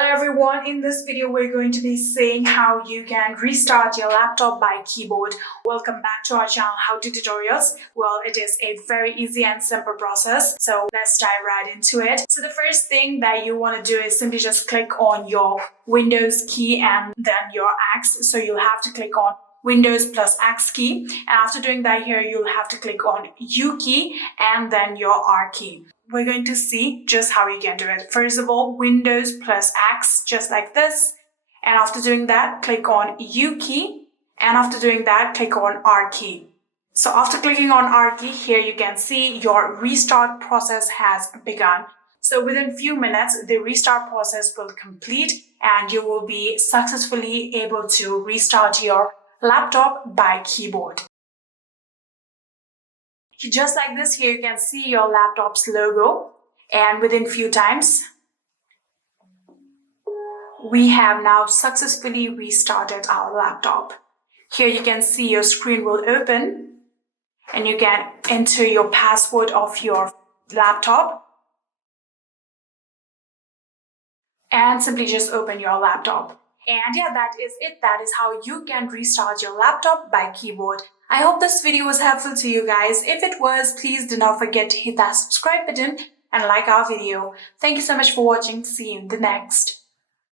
Hello everyone, in this video we're going to be seeing how you can restart your laptop by keyboard. Welcome back to our channel How To Tutorials. Well, it is a very easy and simple process, so let's dive right into it. So the first thing that you want to do is simply just click on your Windows key and then your X. So you'll have to click on Windows plus X key, and after doing that here you'll have to click on U key and then your R key. We're going to see just how you can do it. First of all, Windows plus X, just like this. And after doing that, click on U key. And after doing that, click on R key. So after clicking on R key, here you can see your restart process has begun. So within few minutes, the restart process will complete and you will be successfully able to restart your laptop by keyboard. Just like this, here you can see your laptop's logo, and within few times we have now successfully restarted our laptop. Here you can see your screen will open and you can enter your password of your laptop and simply just open your laptop. And yeah, that is it. That is how you can restart your laptop by keyboard. I hope this video was helpful to you guys. If it was, please do not forget to hit that subscribe button and like our video. Thank you so much for watching. See you in the next.